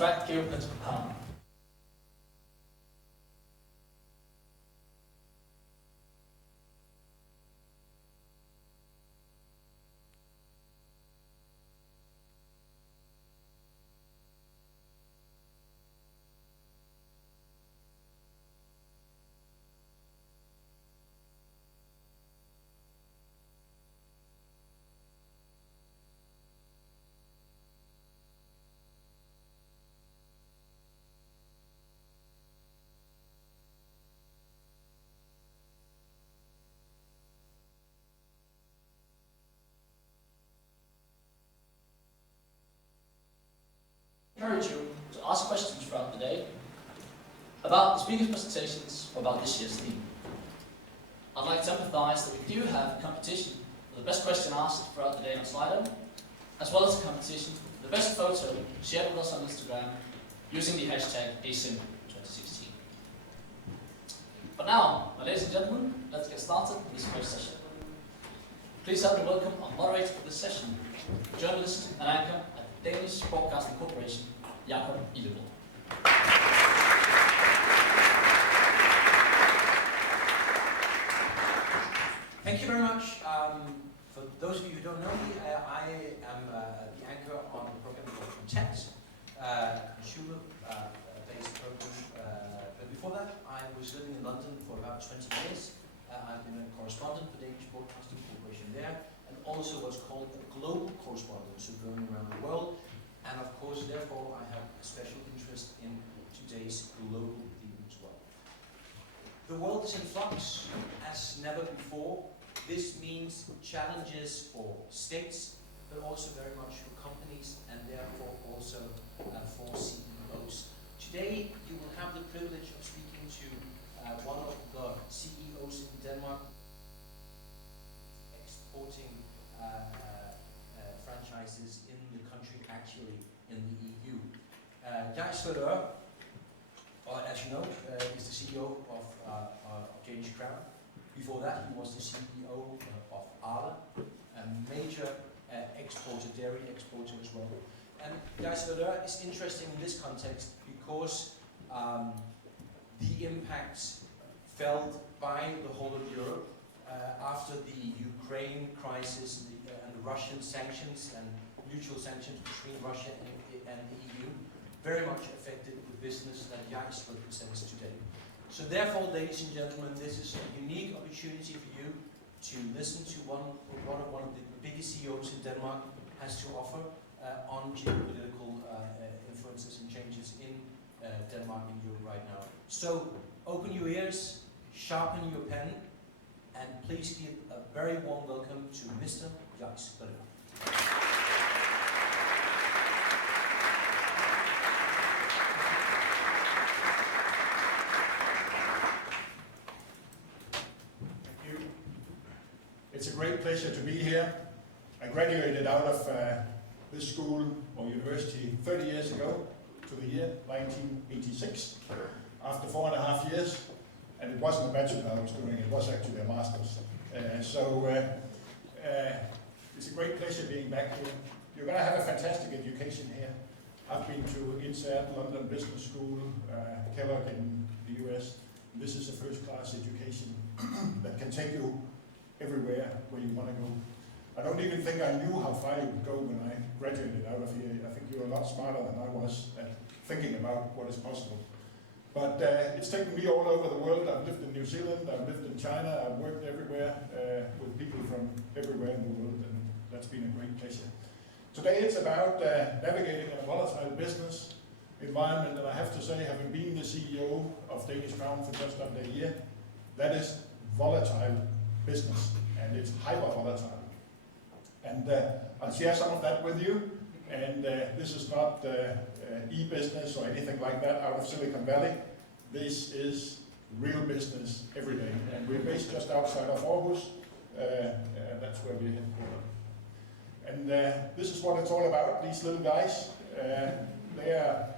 track geopolitical power. I encourage you to ask questions throughout the day about the speakers' presentations or about this year's theme. I'd like to emphasize that we do have a competition for the best question asked throughout the day on Slido, as well as a competition for the best photo shared with us on Instagram using the hashtag ASIM2016. But now, my ladies and gentlemen, let's get started with this first session. Please help me welcome our moderator for this session, journalist and anchor at the Danish Broadcasting Corporation, Jakob Illeborg. Thank you very much. For those of you who don't know me, I am the anchor on the program called Content, consumer-based program. But before that, I was living in London for about 20 years. I've been a correspondent for Danish Broadcasting Corporation there, and also what's called a global correspondent, so going around the world. And of course, therefore, I have a special interest in today's global theme as well. The world is in flux as never before. This means challenges for states, but also very much for companies, and therefore also for CEOs. Today, you will have the privilege of speaking to one of the CEOs in Denmark, exporting franchises in the country, actually in the EU. Jyske, Valeur, as you know, is the CEO of Danish Crown. Before that, he was the CEO of Arla, a major exporter, dairy exporter as well. And Jyske Valeur is interesting in this context because the impacts felt by the whole of Europe after the Ukraine crisis and the Russian sanctions and mutual sanctions between Russia and the EU very much affected the business that Jyske represents today. So therefore, ladies and gentlemen, this is a unique opportunity for you to listen to one of the biggest CEOs in Denmark has to offer on geopolitical influences and changes in Denmark and Europe right now. So open your ears, sharpen your pen, and please give a very warm welcome to Mr. Jyske Valeur. It's a great pleasure to be here. I graduated out of this school or university 30 years ago to the year 1986, after 4.5 years, and it wasn't a bachelor I was doing, it was actually a master's. It's a great pleasure being back here. You're going to have a fantastic education here. I've been to INSEAD, London Business School, Kellogg in the US. This is a first-class education that can take you everywhere where you want to go. I don't even think I knew how far you would go when I graduated out of here. I think you were a lot smarter than I was at thinking about what is possible. But it's taken me all over the world. I've lived in New Zealand, I've lived in China, I've worked everywhere with people from everywhere in the world, and that's been a great pleasure. Today it's about navigating a volatile business environment, and I have to say, having been the CEO of Danish Crown for just under a year, that is volatile business, and it's hyper volatile. And I'll share some of that with you. And this is not e-business or anything like that out of Silicon Valley. This is real business every day. And we're based just outside of Aarhus. That's where we're headquartered. And this is what it's all about, these little guys. They are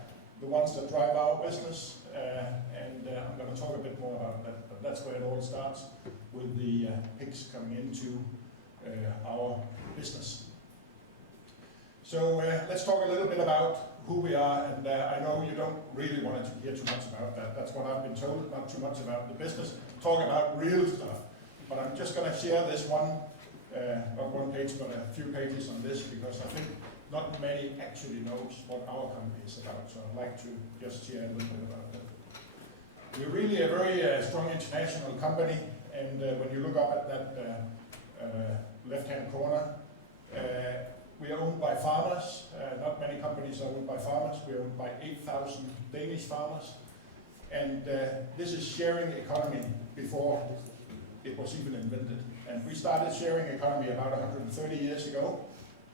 the ones that drive our business. And I'm going to talk a bit more about that. But that's where it all starts, with the pigs coming into our business. So let's talk a little bit about who we are, and I know you don't really want to hear too much about that. That's what I've been told, not too much about the business. Talk about real stuff. But I'm just going to share this one, not one page, but a few pages on this, because I think not many actually knows what our company is about. So I'd like to just share a little bit about that. We're really a very strong international company, and when you look up at that left-hand corner, we are owned by farmers. Not many companies are owned by farmers. We are owned by 8,000 Danish farmers. And this is sharing economy before it was even invented. And we started sharing economy about 130 years ago.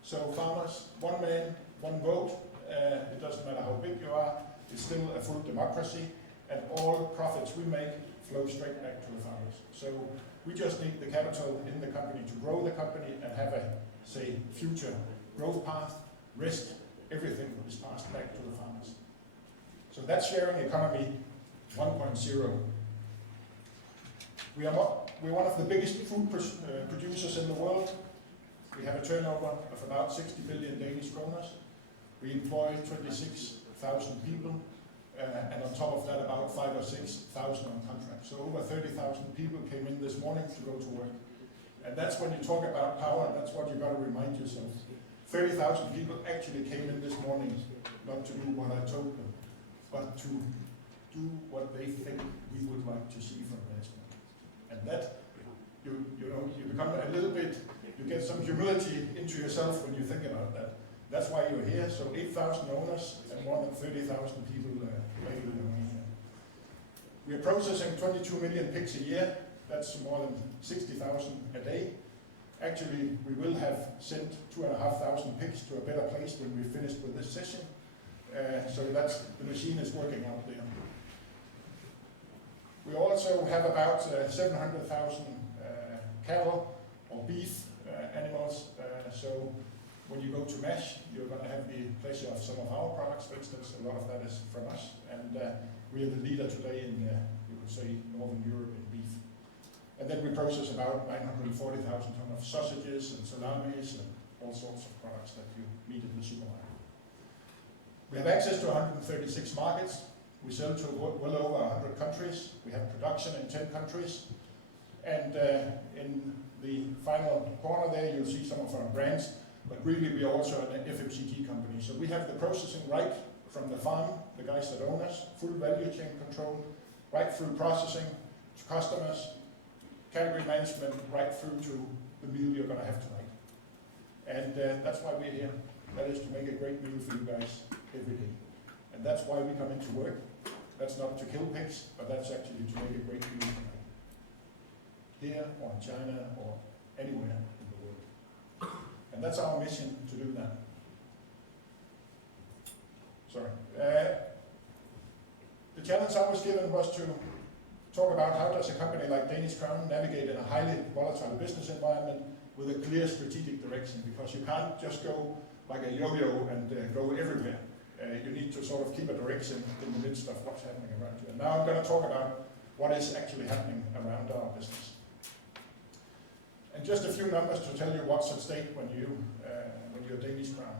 So farmers, one man, one vote. It doesn't matter how big you are. It's still a full democracy. And all profits we make flow straight back to the farmers. So we just need the capital in the company to grow the company and have a, say, future growth path, risk, everything is passed back to the farmers. So that's sharing economy 1.0. We're one of the biggest food producers in the world. We have a turnover of about 60 billion Danish kroners. We employ 26,000 people, and on top of that about 5,000 or 6,000 on contract. So over 30,000 people came in this morning to go to work. And that's when you talk about power, that's what you've got to remind yourself. 30,000 people actually came in this morning, not to do what I told them, but to do what they think we would like to see from management. And that, you become a little bit, you get some humility into yourself when you think about that. That's why you're here. So 8,000 owners and more than 30,000 people making the money here. We are processing 22 million pigs a year. That's more than 60,000 a day. Actually, we will have sent 2,500 pigs to a better place when we're finished with this session. So that's, the machine is working out there. We also have about 700,000 cattle or beef animals. So when you go to MASH, you're going to have the pleasure of some of our products, for instance. A lot of that is from us. And we are the leader today in, you could say, Northern Europe in beef. And then we process about 940,000 tons of sausages and salamis and all sorts of products that you meet in the supermarket. We have access to 136 markets. We sell to well over 100 countries. We have production in 10 countries. And in the final corner there, you'll see some of our brands. But really, we are also an FMCG company. So we have the processing right from the farm, the guys that own us, full value chain control, right through processing to customers, category management, right through to the meal you're going to have tonight. And that's why we're here. That is to make a great meal for you guys every day. And that's why we come into work. That's not to kill pigs, but that's actually to make a great meal tonight. Here, or in China, or anywhere in the world. And that's our mission to do that. Sorry. The challenge I was given was to talk about how does a company like Danish Crown navigate in a highly volatile business environment with a clear strategic direction, because you can't just go like a yo-yo and go everywhere. You need to sort of keep a direction in the midst of what's happening around you. And now I'm going to talk about what is actually happening around our business. And just a few numbers to tell you what's at stake when you're Danish Crown.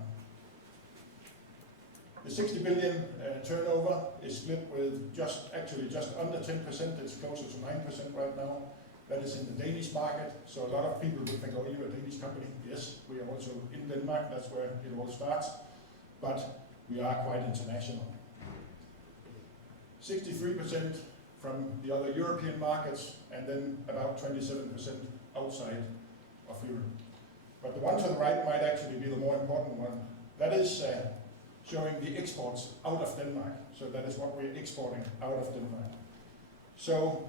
The 60 billion turnover is split with just under 10%. It's closer to 9% right now. That is in the Danish market. So a lot of people would think, oh, you're a Danish company. Yes, we are also in Denmark. That's where it all starts. But we are quite international. 63% from the other European markets, and then about 27% outside of Europe. But the one to the right might actually be the more important one. That is showing the exports out of Denmark. So that is what we're exporting out of Denmark. So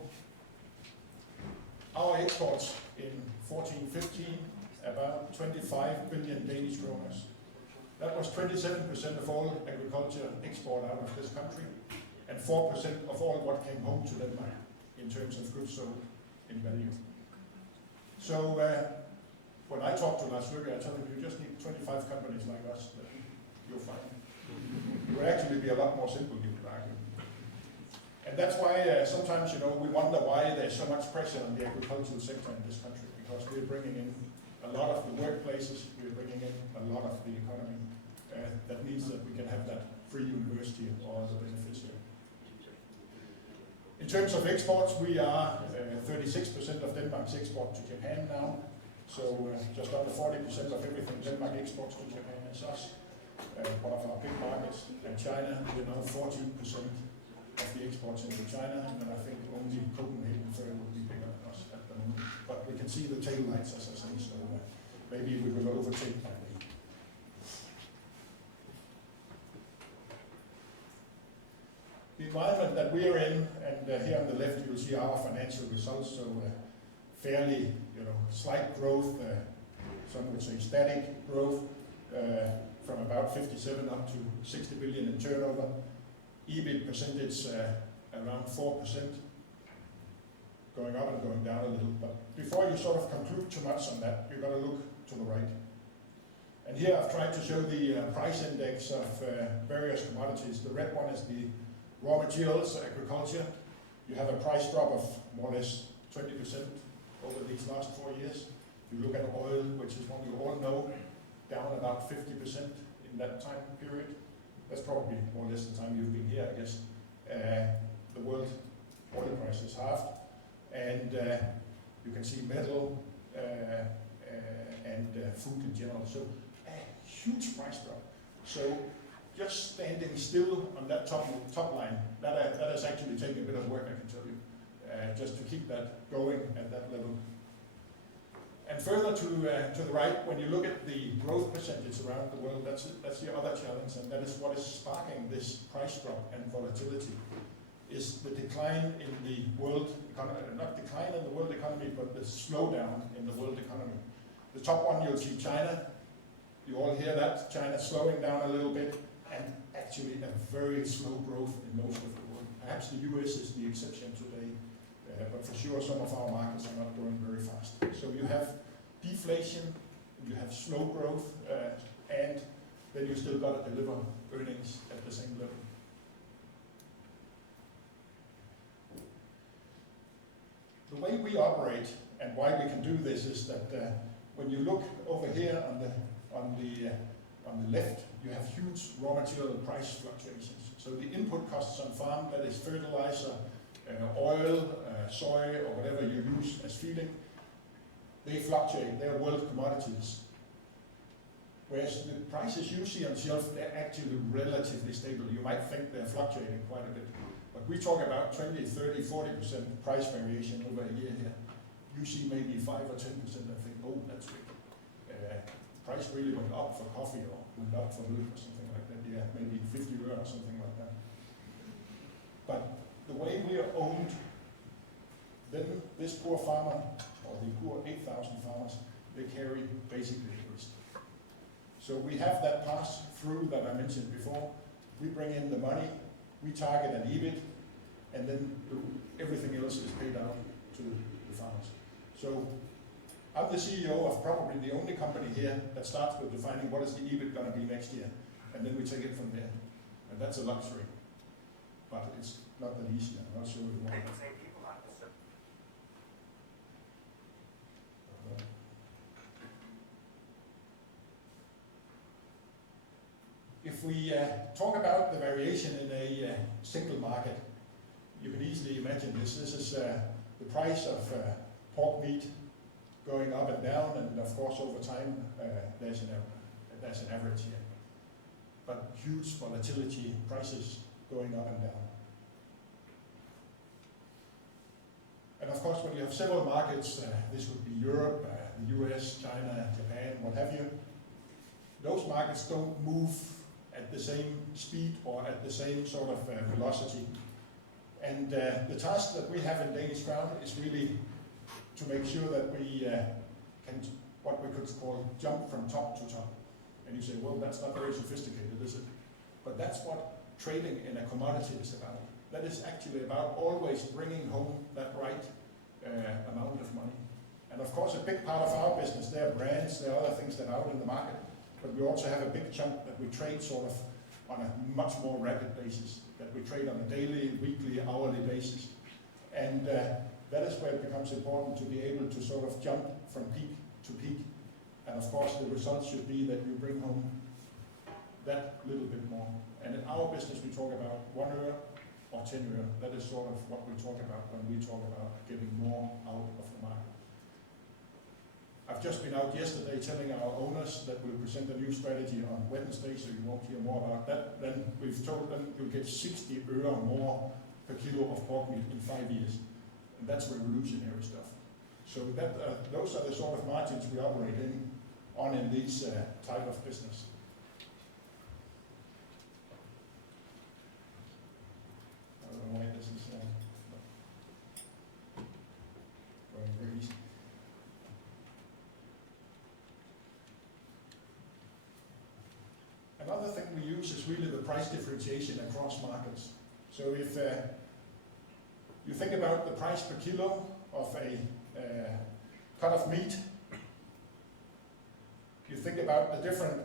our exports in 14-15, about 25 billion Danish kroners. That was 27% of all agriculture export out of this country, and 4% of all what came home to Denmark in terms of goods sold in value. So when I talk to Lars Løkke, I tell him you just need 25 companies like us, then you'll find. It would actually be a lot more simple, you could argue. And that's why sometimes, we wonder why there's so much pressure on the agricultural sector in this country, because we're bringing in a lot of the workplaces, we're bringing in a lot of the economy. that means that we can have that free university or the benefits here. In terms of exports, we are 36% of Denmark's export to Japan now. So just under 40% of everything Denmark exports to Japan is us, one of our big markets. And China, we're now 14% of the exports into China, and I think only Copenhagen would be bigger than us at the moment. But we can see the tail lights, as I say, so maybe we will overtake that. The environment that we are in, and here on the left you'll see our financial results, so fairly, slight growth, some would say static growth, from about 57 up to 60 billion in turnover. EBIT percentage around 4%, going up and going down a little. But before you sort of conclude too much on that, you've got to look to the right. And here I've tried to show the price index of various commodities. The red one is the raw materials, agriculture. You have a price drop of more or less 20% over these last 4 years. You look at oil, which is one you all know, down about 50% in that time period. That's probably more or less the time you've been here, I guess. The world oil price is halved, and you can see metal and food in general. So a huge price drop. So just standing still on that top line, that has actually taken a bit of work, I can tell you, just to keep that going at that level. And further to the right, when you look at the growth percentage around the world, that's the other challenge, and that is what is sparking this price drop and volatility, is the decline in the world economy, not decline in the world economy, but the slowdown in the world economy. The top one, you'll see China. You all hear that, China slowing down a little bit, and actually a very slow growth in most of the world. Perhaps the US is the exception today, but for sure some of our markets are not growing very fast. So you have deflation, you have slow growth, and then you still got to deliver earnings at the same level. The way we operate and why we can do this is that when you look over here on the left, you have huge raw material price fluctuations. So the input costs on farm, that is fertilizer, oil, soy, or whatever you use as feeding, they fluctuate, they're world commodities. Whereas the prices you see on shelf, they're actually relatively stable. You might think they're fluctuating quite a bit, but we talk about 20, 30, 40% price variation over a year here. You see maybe 5 or 10% and think, oh, that's big. Price really went up for coffee or went up for milk or something like that. Yeah, maybe 50 euro or something like that. But the way we are owned, then this poor farmer, or the poor 8,000 farmers, they carry basically the risk. So we have that pass through that I mentioned before. We bring in the money, we target an EBIT, and then everything else is paid out to the farmers. So I'm the CEO of probably the only company here that starts with defining what is the EBIT going to be next year, and then we take it from there. And that's a luxury, but it's not that easy. I'm not sure we want it. If we talk about the variation in a single market, you can easily imagine this. This is the price of pork meat going up and down, and of course over time there's an average here. But huge volatility, prices going up and down. And of course when you have several markets, this would be Europe, the US, China, Japan, what have you, those markets don't move at the same speed or at the same sort of velocity. And the task that we have in Danish Crown is really to make sure that we can, what we could call, jump from top to top. And you say, well, that's not very sophisticated, is it? But that's what trading in a commodity is about. That is actually about always bringing home that right amount of money. And of course, a big part of our business, there are brands, there are other things that are out in the market, but we also have a big chunk that we trade sort of on a much more rapid basis, that we trade on a daily, weekly, hourly basis. And that is where it becomes important to be able to sort of jump from peak to peak. And of course, the result should be that you bring home that little bit more. And in our business we talk about 1 euro or 10 euro. That is sort of what we talk about when we talk about getting more out of the market. I've just been out yesterday telling our owners that we'll present a new strategy on Wednesday, so you won't hear more about that. Then we've told them you'll get 60 euro more per kilo of pork meat in 5 years. And that's revolutionary stuff. So that, those are the sort of margins we operate in this type of business. I don't know why this is going very easy. Another thing we use is really the price differentiation across markets. So if you think about the price per kilo of a cut of meat, you think about the different,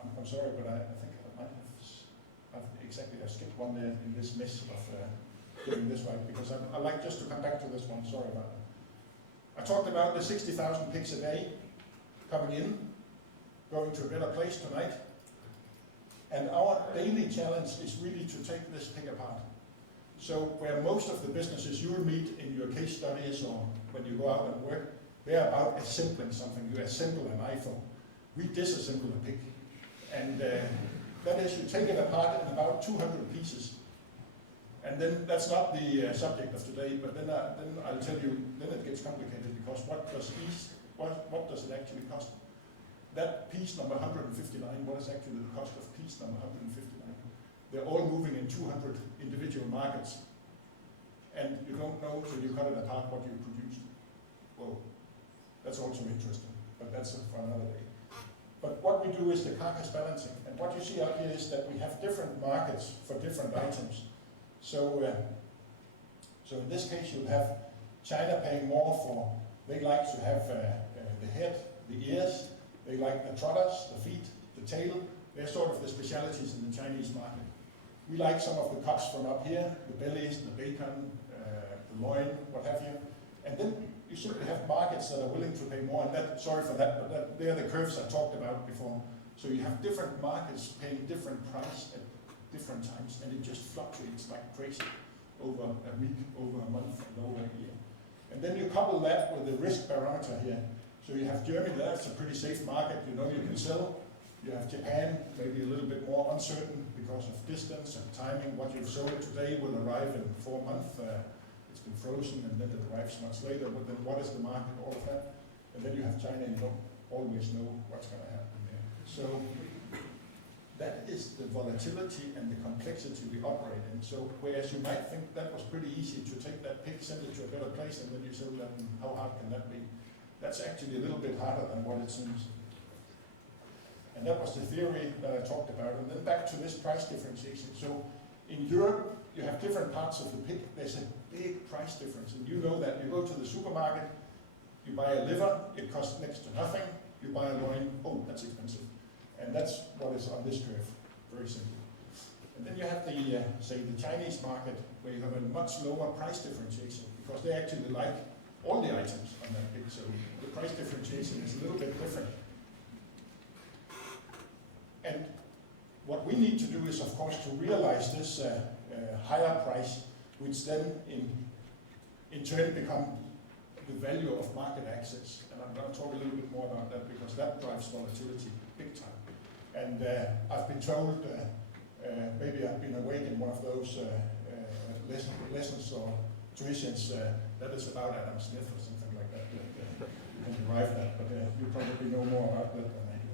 I'm sorry, but I think I might have skipped one there in this mess of getting this right, because I like just to come back to this one, sorry about that. I talked about the 60,000 pigs a day coming in, going to a better place tonight. And our daily challenge is really to take this pig apart. So where most of the businesses you'll meet in your case studies or when you go out and work, they're about assembling something. You assemble an iPhone. We disassemble a pig. And that is, you take it apart in about 200 pieces. And then that's not the subject of today, but then I'll tell you, then it gets complicated, because what does it actually cost? That piece number 159, what is actually the cost of piece number 159? They're all moving in 200 individual markets. And you don't know till you cut it apart what you produced. Well, that's also interesting, but that's for another day. But what we do is the carcass balancing. And what you see out here is that we have different markets for different items. So in this case you'll have China paying more for, they like to have the head, the ears, they like the trotters, the feet, the tail. They're sort of the specialities in the Chinese market. We like some of the cuts from up here, the bellies, the bacon, the loin, what have you. And then you simply have markets that are willing to pay more, and that, sorry for that, but they're the curves I talked about before. So you have different markets paying different price at different times, and it just fluctuates like crazy over a week, over a month, and over a year. And then you couple that with the risk barometer here. So you have Germany, that's a pretty safe market, you know you can sell. You have Japan, maybe a little bit more uncertain because of distance and timing. What you've sold today will arrive in 4 months. It's been frozen and then it arrives much later. But then what is the market, all of that? And then you have China, you don't always know what's going to happen there. So that is the volatility and the complexity we operate in. So whereas you might think that was pretty easy to take that pig, send it to a better place, and then you sell that, and how hard can that be? That's actually a little bit harder than what it seems. And that was the theory that I talked about. And then back to this price differentiation. So in Europe, you have different parts of the pig. There's a big price difference. And you know that you go to the supermarket, you buy a liver, it costs next to nothing. You buy a loin, oh, that's expensive. And that's what is on this curve, very simple. And then you have the, say, the Chinese market, where you have a much lower price differentiation, because they actually like all the items on that pig. So the price differentiation is a little bit different. And what we need to do is, of course, to realize this higher price, which then in turn become the value of market access. And I'm going to talk a little bit more about that, because that drives volatility big time. And I've been told, maybe I've been awake in one of those lessons or tuitions that is about Adam Smith or something like that. You can derive that, but you probably know more about that than I do.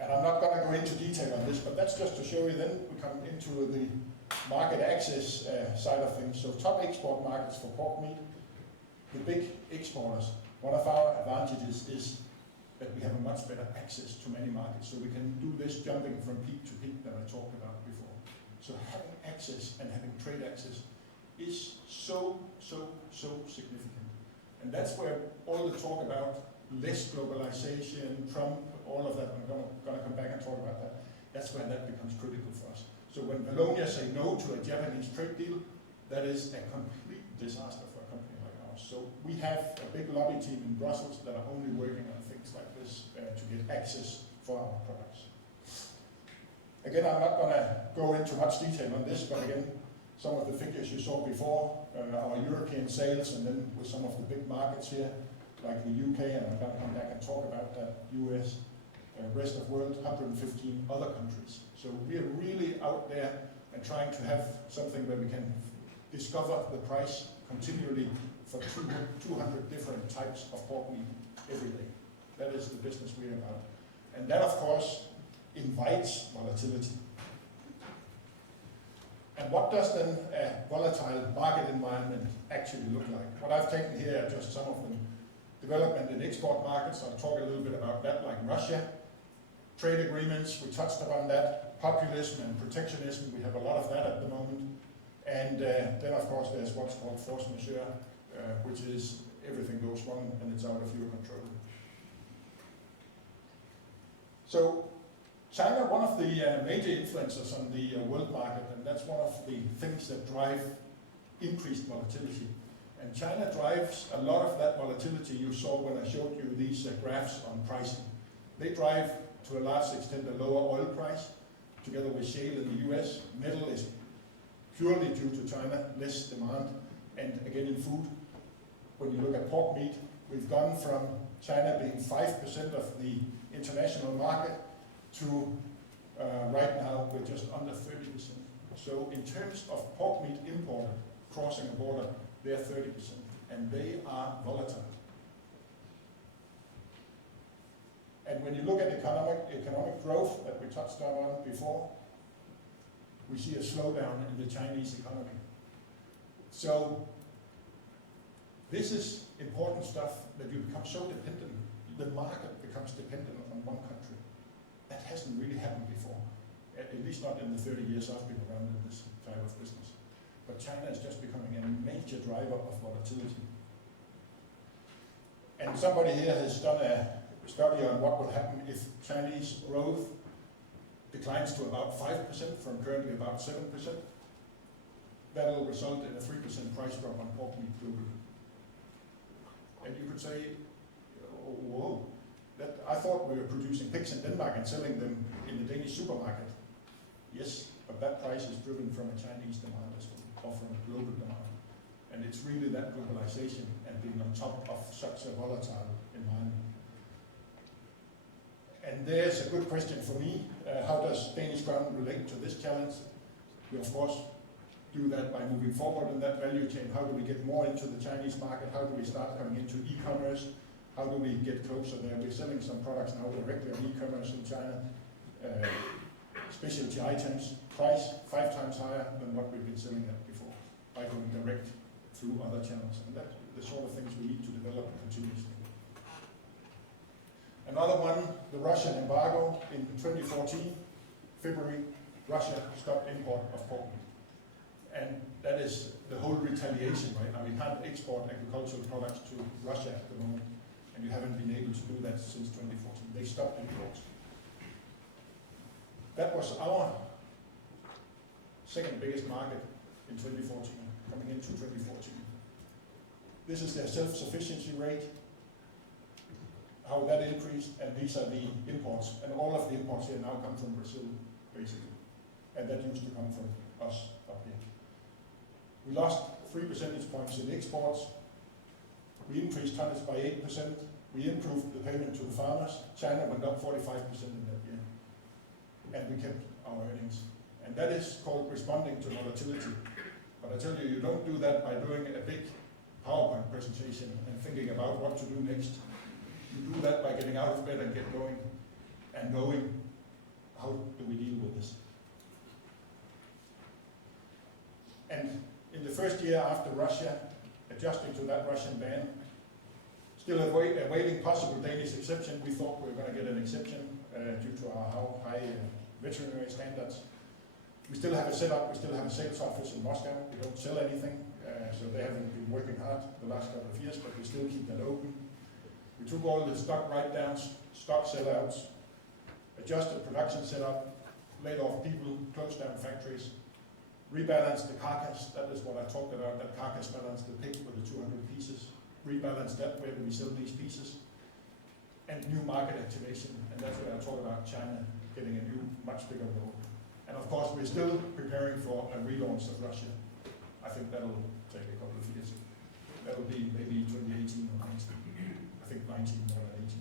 And I'm not going to go into detail on this, but that's just to show you. Then we come into the market access side of things. So top export markets for pork meat, the big exporters. One of our advantages is that we have a much better access to many markets. So we can do this jumping from peak to peak that I talked about before. So having access and having trade access is so significant. And that's where all the talk about less globalization, Trump, all of that, I'm going to come back and talk about that. That's where that becomes critical for us. So when Valeur say no to a Japanese trade deal, that is a complete disaster for a company like ours. So we have a big lobby team in Brussels that are only working on things like this to get access for our products. Again, I'm not going to go into much detail on this, but again, some of the figures you saw before, our European sales, and then with some of the big markets here, like the UK, and I'm going to come back and talk about that, US, rest of world, 115 other countries. So we are really out there and trying to have something where we can discover the price continually for 200 different types of pork meat every day. That is the business we're about. And that, of course, invites volatility. And what does then a volatile market environment actually look like? What I've taken here are just some of them. Development in export markets, I'll talk a little bit about that, like Russia. Trade agreements, we touched upon that. Populism and protectionism, we have a lot of that at the moment. And then of course there's what's called force majeure, which is everything goes wrong and it's out of your control. So China, one of the major influencers on the world market, and that's one of the things that drive increased volatility. And China drives a lot of that volatility you saw when I showed you these graphs on pricing. They drive, to a large extent, a lower oil price, together with shale in the US. Metal is purely due to China, less demand. And again in food, when you look at pork meat, we've gone from China being 5% of the international market to right now we're just under 30%. So in terms of pork meat imported crossing a border, they're 30%, and they are volatile. And when you look at economic growth that we touched on before, we see a slowdown in the Chinese economy. So this is important stuff that you become so dependent, the market becomes dependent on one country. That hasn't really happened before, at least not in the 30 years I've been around in this type of business. But China is just becoming a major driver of volatility. And somebody here has done a study on what will happen if Chinese growth declines to about 5% from currently about 7%. That will result in a 3% price drop on pork meat globally. And you could say, oh, whoa, I thought we were producing pigs in Denmark and selling them in the Danish supermarket. Yes, but that price is driven from a Chinese demand as well, or from a global demand. And it's really that globalization and being on top of such a volatile environment. And there's a good question for me. How does Danish Crown relate to this challenge? We of course do that by moving forward in that value chain. How do we get more into the Chinese market? How do we start coming into e-commerce? How do we get closer there? We're selling some products now directly on e-commerce in China. Specialty items, price 5 times higher than what we've been selling at before, by going direct through other channels. And that's the sort of things we need to develop continuously. Another one, the Russian embargo in 2014, February, Russia stopped import of pork meat. And that is the whole retaliation, right? Now we can't export agricultural products to Russia at the moment, and you haven't been able to do that since 2014. They stopped imports. That was our second biggest market in 2014, coming into 2014. This is their self-sufficiency rate, how that increased, and these are the imports. And all of the imports here now come from Brazil, basically. And that used to come from us up here. We lost 3 percentage points in exports. We increased tonnage by 8%. We improved the payment to the farmers. China went up 45% in that year. And we kept our earnings. And that is called responding to volatility. But I tell you, you don't do that by doing a big PowerPoint presentation and thinking about what to do next. You do that by getting out of bed and get going and knowing how do we deal with this. And in the first year after Russia, adjusting to that Russian ban, still awaiting possible Danish exception, we thought we were going to get an exception due to our high veterinary standards. We still have a setup, we still have a sales office in Moscow. We don't sell anything, so they haven't been working hard the last couple of years, but we still keep that open. We took all the stock write-downs, stock sellouts, adjusted production setup, laid off people, closed down factories, rebalanced the carcass. That is what I talked about, that carcass balance, the pig with the 200 pieces. Rebalanced that, where do we sell these pieces? and new market activation, and that's where I talk about China getting a new, much bigger role. And of course, we're still preparing for a relaunch of Russia. I think that'll take a couple of years. That'll be maybe 2018 or 19. I think 19 more than 18.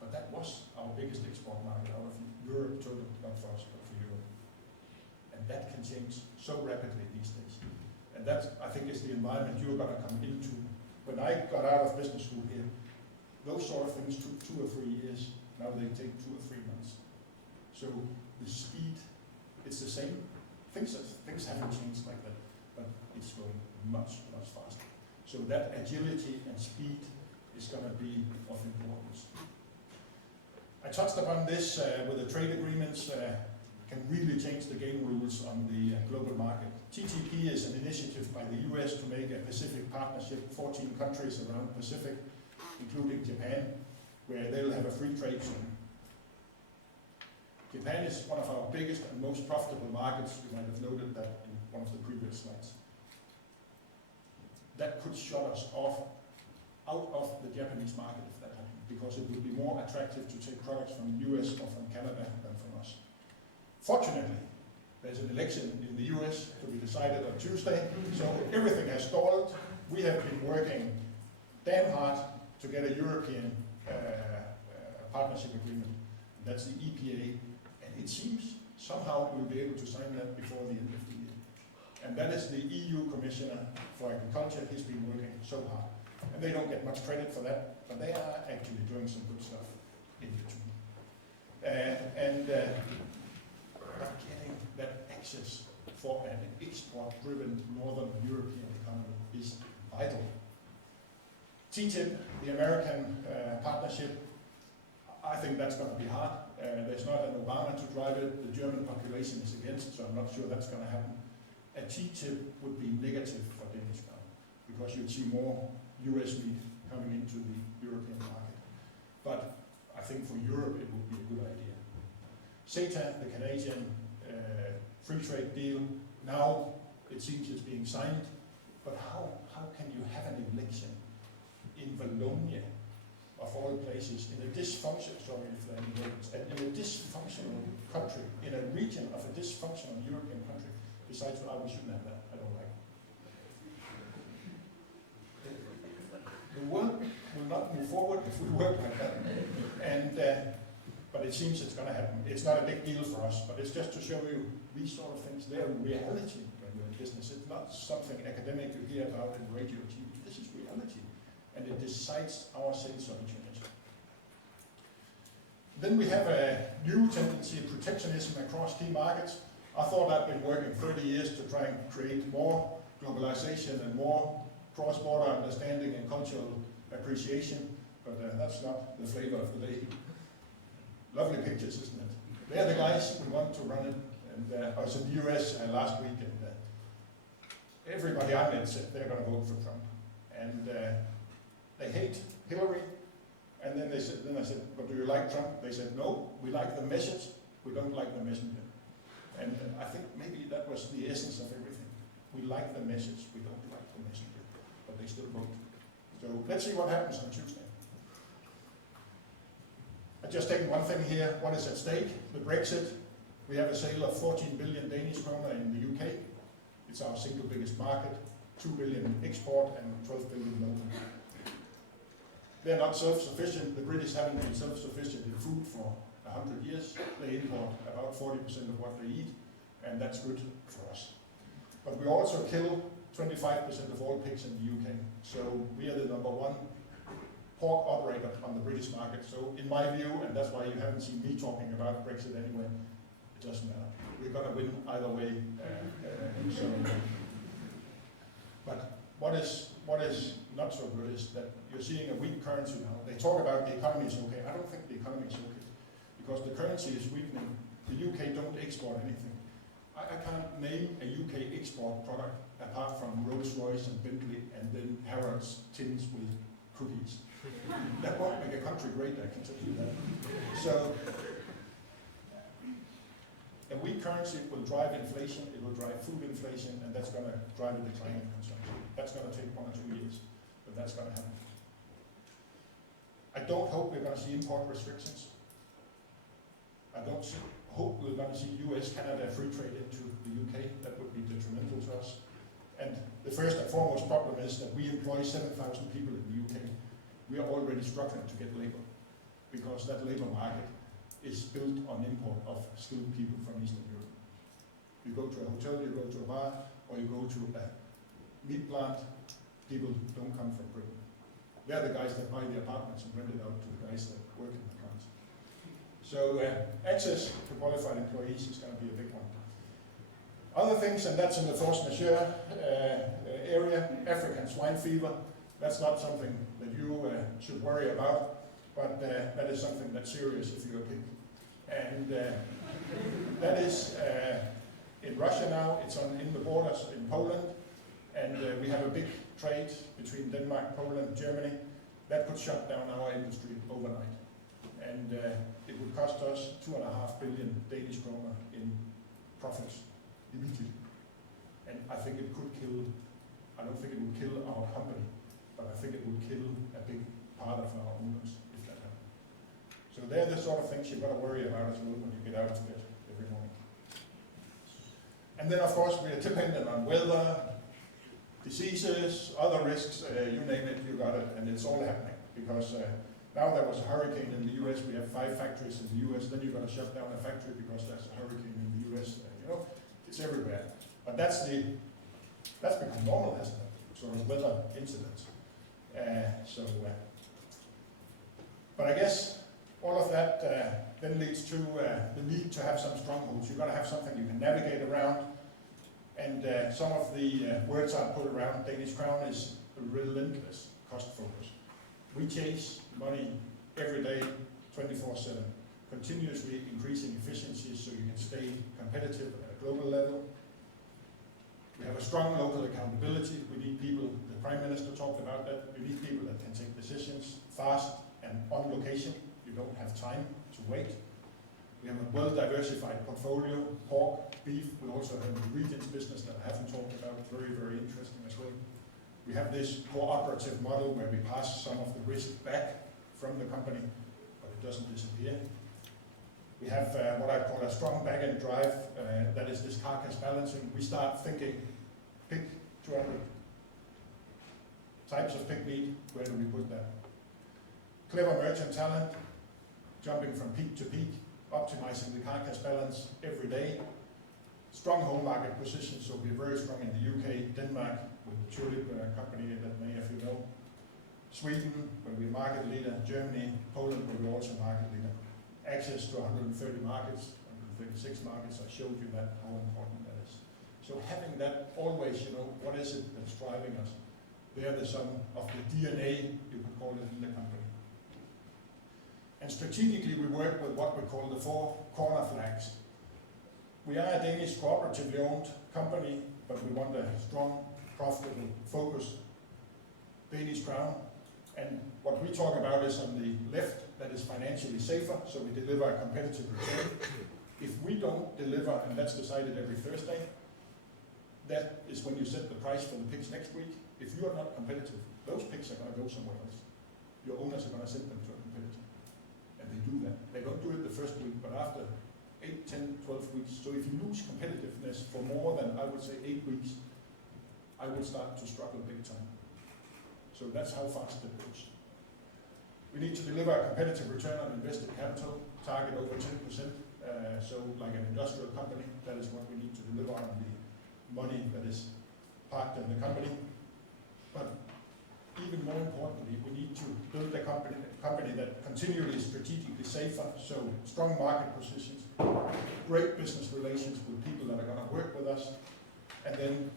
But that was our biggest export market out of Europe, total, not for us, but for Europe. And that can change so rapidly these days. And that, I think, is the environment you're going to come into. When I got out of business school here, those sort of things took 2 or 3 years. Now they take 2 or 3 months. So the speed, it's the same. Things haven't changed like that, but it's going much, much faster. So that agility and speed is going to be of importance. I touched upon this with the trade agreements. Can really change the game rules on the global market. TTP is an initiative by the US to make a Pacific partnership, 14 countries around Pacific, including Japan, where they'll have a free trade zone. Japan is one of our biggest and most profitable markets. You might have noted that in one of the previous slides. That could shut us off out of the Japanese market if that happened, because it would be more attractive to take products from the US or from Canada than from us. Fortunately, there's an election in the US to be decided on Tuesday, so everything has stalled. We have been working damn hard to get a European partnership agreement. That's the EPA, and it seems somehow we'll be able to sign that before the end of the year. And that is the EU Commissioner for Agriculture. He's been working so hard. And they don't get much credit for that, but they are actually doing some good stuff in between. But getting that access for an export-driven Northern European economy is vital. TTIP, the American partnership, I think that's going to be hard. There's not an Obama to drive it. The German population is against, so I'm not sure that's going to happen. A TTIP would be negative for Danish crown, because you'd see more US meat coming into the European market. But I think for Europe it would be a good idea. CETA, the Canadian free trade deal, now it seems it's being signed, but how can you have an election in Valeur, of all places, in a dysfunctional, in a dysfunctional country, in a region of a dysfunctional European country, besides, we shouldn't have that, I don't like it. The world will not move forward if we work like that. And but it seems it's going to happen. It's not a big deal for us, but it's just to show you these sort of things. They're reality when you're in business. It's not something academic you hear about in radio or TV. This is reality, and it decides our sales opportunity. Then we have a new tendency, protectionism across key markets. I thought I'd been working 30 years to try and create more globalization and more cross-border understanding and cultural appreciation, but that's not the flavor of the day. Lovely pictures, isn't it? They're the guys who want to run it. And I was in the US last week, and everybody I met said they're going to vote for Trump. And they hate Hillary. And then I said, but do you like Trump? They said, no, we like the message, we don't like the messenger. And I think maybe that was the essence of everything. We like the message, we don't like the messenger, but they still vote. So let's see what happens on Tuesday. I've just taken one thing here. What is at stake? The Brexit. We have a sale of 14 billion Danish kroner in the UK. It's our single biggest market. 2 billion export and 12 billion local. They're not self-sufficient. The British haven't been self-sufficient in food for 100 years. They import about 40% of what they eat, and that's good for us. But we also kill 25% of all pigs in the UK. So we are the #1 pork operator on the British market. So in my view, and that's why you haven't seen me talking about Brexit anywhere, it doesn't matter. We're going to win either way. But what is not so good is that you're seeing a weak currency now. They talk about the economy is okay. I don't think the economy is okay, because the currency is weakening. The UK don't export anything. I can't name a UK export product apart from Rolls-Royce and Bentley and then Harrods tins with cookies. That won't make a country great, I can tell you that. So, a weak currency will drive inflation, it will drive food inflation, and that's going to drive a decline in consumption. That's going to take 1 or 2 years, but that's going to happen. I don't hope we're going to see import restrictions. I don't hope we're going to see US, Canada free trade into the UK. That would be detrimental to us. And the first and foremost problem is that we employ 7,000 people in the UK. We are already struggling to get labor because that labor market is built on import of skilled people from Eastern Europe. You go to a hotel, you go to a bar, or you go to a meat plant, people don't come from Britain. They're the guys that buy the apartments and rent it out to the guys that work in the plants. So access to qualified employees is going to be a big one. Other things, and that's in the force majeure area, African swine fever. That's not something that you should worry about, but that is something that's serious if you're a pig. And that is in Russia now, it's in the borders in Poland, and we have a big trade between Denmark, Poland, Germany. That could shut down our industry overnight. And it would cost us 2.5 billion Danish kroner in profits immediately. And I think it could kill, I don't think it would kill our company, but I think it would kill a big part of our owners if that happened. So they're the sort of things you've got to worry about as well when you get out of bed every morning. And then of course we are dependent on weather, diseases, other risks, you name it, you got it, and it's all happening because now there was a hurricane in the US, we have 5 factories in the US, then you've got to shut down a factory because there's a hurricane in the US, you know, it's everywhere. But that's become normal, hasn't it? Sort of weather incidents. But I guess all of that then leads to the need to have some strongholds. You've got to have something you can navigate around. And some of the words I put around Danish crown is relentless cost focus. We chase money every day, 24/7, continuously increasing efficiencies so you can stay competitive at a global level. We have a strong local accountability. We need people, the Prime Minister talked about that, we need people that can take decisions fast and on location. You don't have time to wait. We have a well-diversified portfolio, pork, beef. We also have an ingredients business that I haven't talked about, very, very interesting as well. We have this cooperative model where we pass some of the risk back from the company, but it doesn't disappear. We have what I call a strong back-end drive, that is this carcass balancing. We start thinking, pig 200 types of pig meat, where do we put that? Clever merchant talent, jumping from peak to peak, optimizing the carcass balance every day. Strong home market position, so we're very strong in the UK, Denmark, with the Tulip company that many of you know. Sweden, where we're market leader, Germany, Poland, where we're also market leader. Access to 130 markets, 136 markets, I showed you that, how important that is. So having that always, you know, what is it that's driving us? They are the sum of the DNA, you could call it, in the company. And strategically we work with what we call the 4 corner flags. We are a Danish cooperatively owned company, but we want a strong, profitable, focused Danish crown. And what we talk about is on the left, that is financially safer, so we deliver a competitive return. If we don't deliver, and that's decided every Thursday, that is when you set the price for the pigs next week. If you are not competitive, those pigs are going to go somewhere else. Your owners are going to send them to a competitor. And they do that. They don't do it the first week, but after 8, 10, 12 weeks. So if you lose competitiveness for more than, I would say, 8 weeks, I would start to struggle big time. So that's how fast it goes. We need to deliver a competitive return on invested capital, target over 10%. So like an industrial company, that is what we need to deliver on the money that is parked in the company. But even more importantly, we need to build a company that continually strategically safer, so strong market positions, great business relations with people that are going to work with us, and then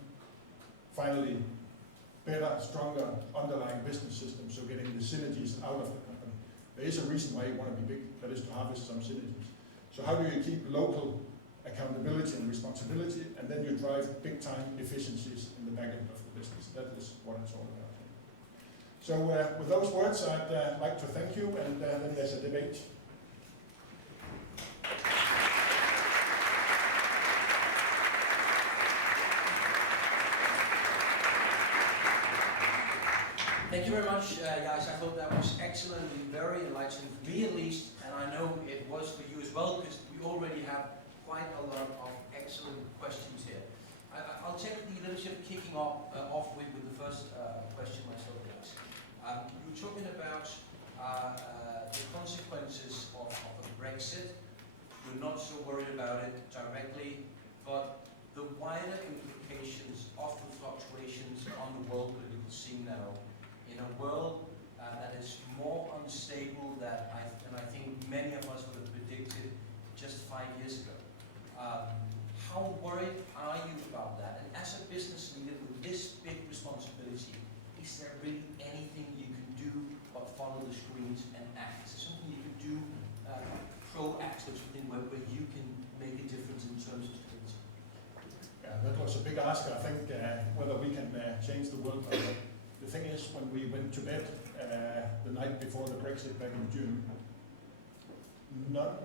finally, better, stronger underlying business systems, so getting the synergies out of the company. There is a reason why you want to be big, that is to harvest some synergies. So how do you keep local accountability and responsibility, and then you drive big time efficiencies in the back end of the business? That is what it's all about. So with those words, I'd like to thank you, and then there's a debate. Thank you very much, guys. I thought that was excellent and very enlightening for me at least, and I know it was for you as well, because we already have quite a lot of excellent questions here. I'll take the leadership kicking off with the first question myself, guys. You were talking about the consequences of a Brexit. You're not so worried about it directly, but the wider implications of the fluctuations on the world political scene now, in a world that is more unstable than I think many of us would have predicted just 5 years ago. How worried are you about that? And as a business leader with this big responsibility, is there really anything you can do but follow the screens and act? Is there something you can do proactive, something where you can make a difference in terms of stability? Yeah, that was a big ask, I think, whether we can change the world. The thing is, when we went to bed the night before the Brexit back in June, none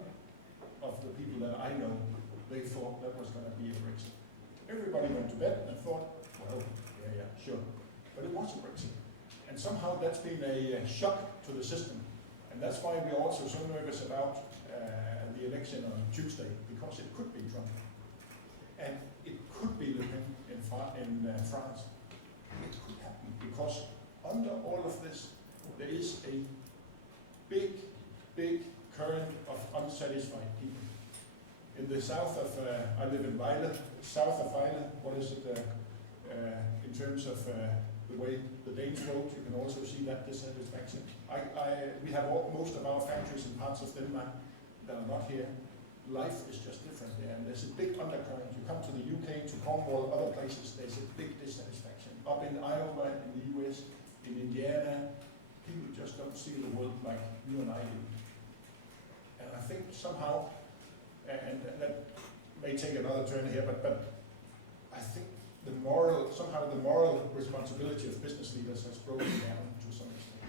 of the people that I know, they thought that was going to be a Brexit. Everybody went to bed and thought, well, yeah, sure. But it was a Brexit. And somehow that's been a shock to the system. And that's why we're also so nervous about the election on Tuesday, because it could be Trump. And it could be Le Pen in France. It could happen, because under all of this, there is a big current of unsatisfied people. In the south of, I live in Valeur, south of Valeur, what is it, in terms of the way the Danes vote, you can also see that dissatisfaction. We have most of our factories in parts of Denmark that are not here. Life is just different there, and there's a big undercurrent. You come to the UK, to Cornwall, other places, there's a big dissatisfaction. Up in Iowa, in the US, in Indiana, people just don't see the world like you and I do. And I think somehow, and that may take another turn here, but I think somehow the moral responsibility of business leaders has broken down to some extent.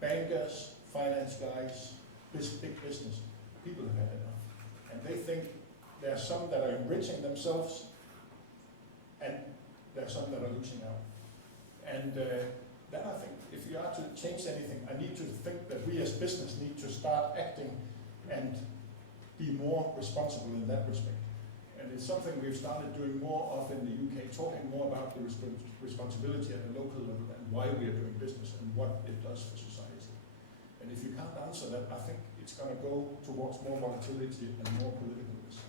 Bankers, finance guys, big business, people have had enough. And they think there are some that are enriching themselves, and there are some that are losing out. And then I think if you are to change anything, I need to think that we as business need to start acting and be more responsible in that respect. And it's something we've started doing more of in the UK, talking more about the responsibility at the local level and why we are doing business and what it does for society. And if you can't answer that, I think it's going to go towards more volatility and more political risk.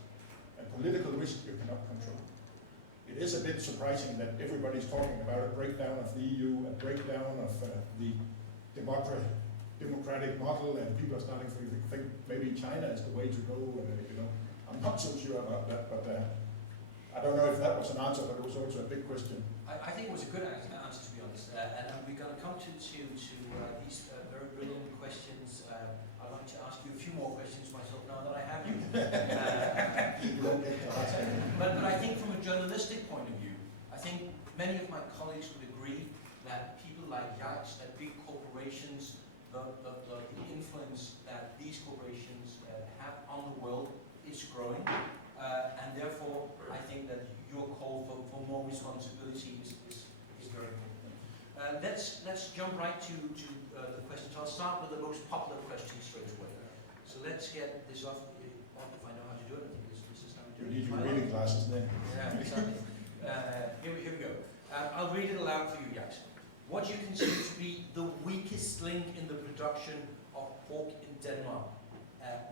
And political risk you cannot control. It is a bit surprising that everybody's talking about a breakdown of the EU, a breakdown of the democratic model, and people are starting to think maybe China is the way to go. I'm not so sure about that, but I don't know if that was an answer, but it was also a big question. I think it was a good answer, to be honest. And we're going to come to these very brilliant questions. I'd like to ask you a few more questions myself now that I have you. You won't get to ask me. But I think from a journalistic point of view, I think many of my colleagues would agree that people like Jyske, that big corporations, the influence that these corporations have on the world is growing, and therefore I think that your call for more responsibility is very important. Let's jump right to the questions. I'll start with the most popular question straight away. So let's get this off. If I know how to do it, I think this is how we do it. You need your reading glasses then. Yeah, exactly. Here we go. I'll read it aloud for you, Jyske. What do you consider to be the weakest link in the production of pork in Denmark?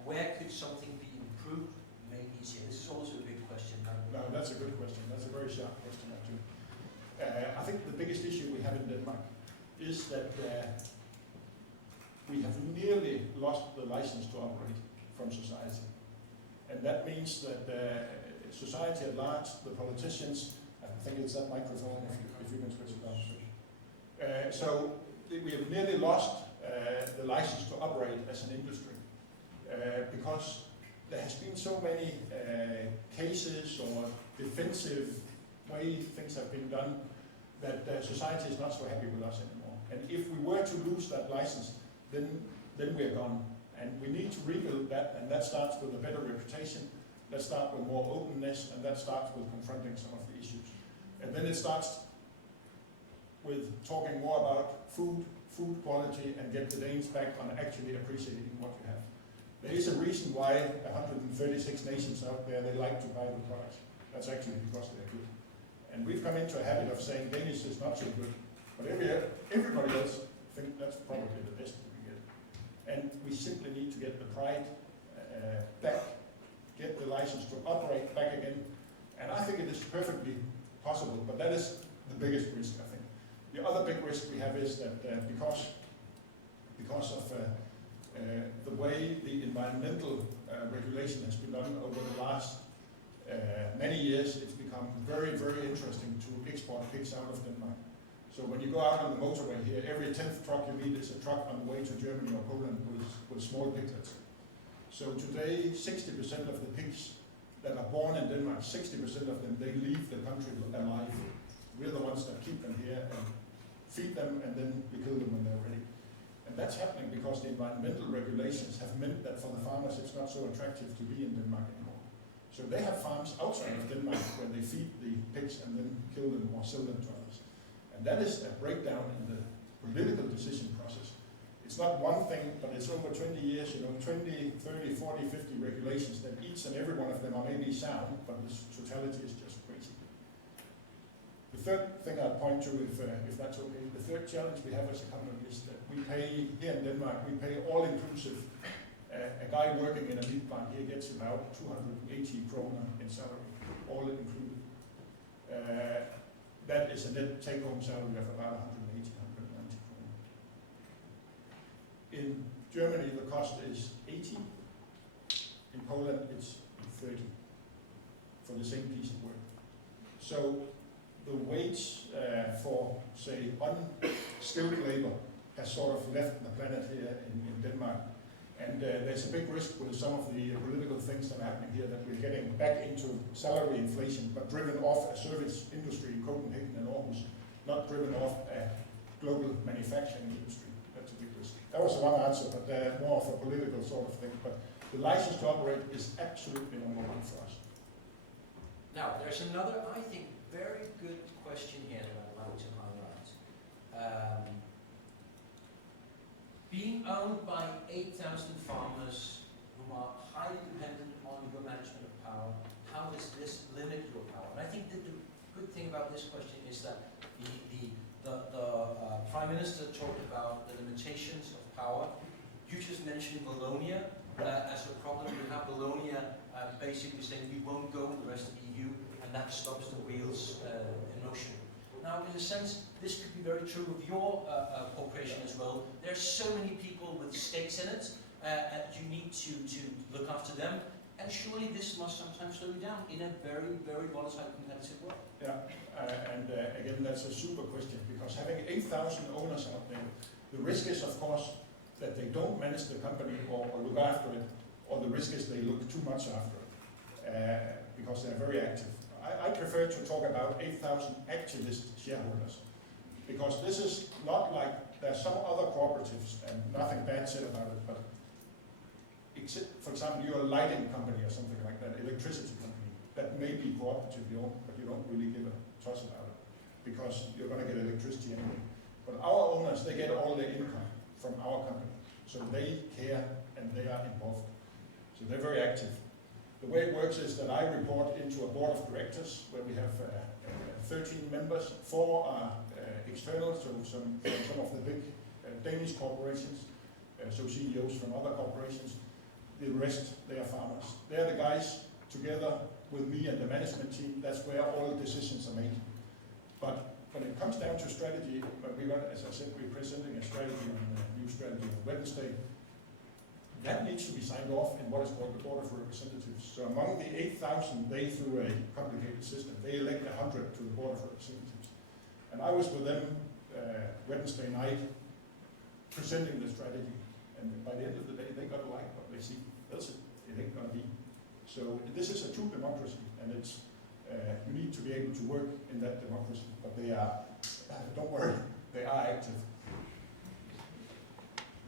Where could something be improved, made easier? This is also a big question. No, that's a good question. That's a very sharp question, actually. I think the biggest issue we have in Denmark is that we have nearly lost the license to operate from society. And that means that society at large, the politicians, I think it's that microphone, if you can switch it on. So we have nearly lost the license to operate as an industry because there has been so many cases or defensive way things have been done that society is not so happy with us anymore. And if we were to lose that license, then we're gone. And we need to rebuild that, and that starts with a better reputation, that starts with more openness, and that starts with confronting some of the issues. And then it starts with talking more about food quality, and get the Danes back on actually appreciating what you have. There is a reason why 136 nations out there, they like to buy the products. That's actually because they're good. And we've come into a habit of saying Danish is not so good, but everybody else think that's probably the best we can get. And we simply need to get the pride back, get the license to operate back again. And I think it is perfectly possible, but that is the biggest risk, I think. The other big risk we have is that because of the way the environmental regulation has been done over the last many years, it's become very, very interesting to export pigs out of Denmark. So when you go out on the motorway here, every 10th truck you meet is a truck on the way to Germany or Poland with small piglets. So today, 60% of the pigs that are born in Denmark, 60% of them, they leave the country alive. We're the ones that keep them here and feed them, and then we kill them when they're ready. And that's happening because the environmental regulations have meant that for the farmers it's not so attractive to be in Denmark anymore. So they have farms outside of Denmark where they feed the pigs and then kill them or sell them to others. And that is a breakdown in the political decision process. It's not one thing, but it's over 20 years, 20, 30, 40, 50 regulations that each and every one of them are maybe sound, but the totality is just crazy. The third thing I'd point to, if that's okay, the third challenge we have as a company is that we pay, here in Denmark, we pay all-inclusive. A guy working in a meat plant here gets about 280 kroner in salary, all included. That is a net take-home salary of about 180, 190 kroner. In Germany, the cost is 80. In Poland, it's 30 for the same piece of work. So the wage for, say, unskilled labor has sort of left the planet here in Denmark. And there's a big risk with some of the political things that are happening here that we're getting back into salary inflation, but driven off a service industry in Copenhagen and Aarhus, not driven off a global manufacturing industry. That's a big risk. That was one answer, but more of a political sort of thing. But the license to operate is absolutely number one for us. Now, there's another, I think, very good question here that I'd like to highlight. Being owned by 8,000 farmers who are highly dependent on your management of power, how does this limit your power? And I think that the good thing about this question is that the Prime Minister talked about the limitations of power. You just mentioned Wallonia as a problem. You have Wallonia basically saying we won't go with the rest of the EU, and that stops the wheels in motion. Now, in a sense, this could be very true of your corporation as well. There's so many people with stakes in it, and you need to look after them. And surely this must sometimes slow you down in a very, very volatile, competitive world. Yeah, again, that's a super question, because having 8,000 owners out there, the risk is, of course, that they don't manage the company or look after it, or the risk is they look too much after it, because they're very active. I prefer to talk about 8,000 activist shareholders, because this is not like, there's some other cooperatives, and nothing bad said about it, but for example, you're a lighting company or something like that, electricity company, that may be cooperatively owned, but you don't really give a toss about it, because you're going to get electricity anyway. But our owners, they get all their income from our company, so they care and they are involved. So they're very active. The way it works is that I report into a board of directors where we have 13 members. 4 are external, so some of the big Danish corporations, so CEOs from other corporations. The rest, they are farmers. They're the guys together with me and the management team. That's where all the decisions are made. But when it comes down to strategy, as I said, we're presenting a strategy on a new strategy on Wednesday. That needs to be signed off in what is called the Board of Representatives. So among the 8,000, they, through a complicated system, they elect 100 to the Board of Representatives. And I was with them Wednesday night presenting the strategy. And by the end of the day, they got to like what they see. Else it ain't going to be. So this is a true democracy, and it's you need to be able to work in that democracy. But they are, don't worry, they are active.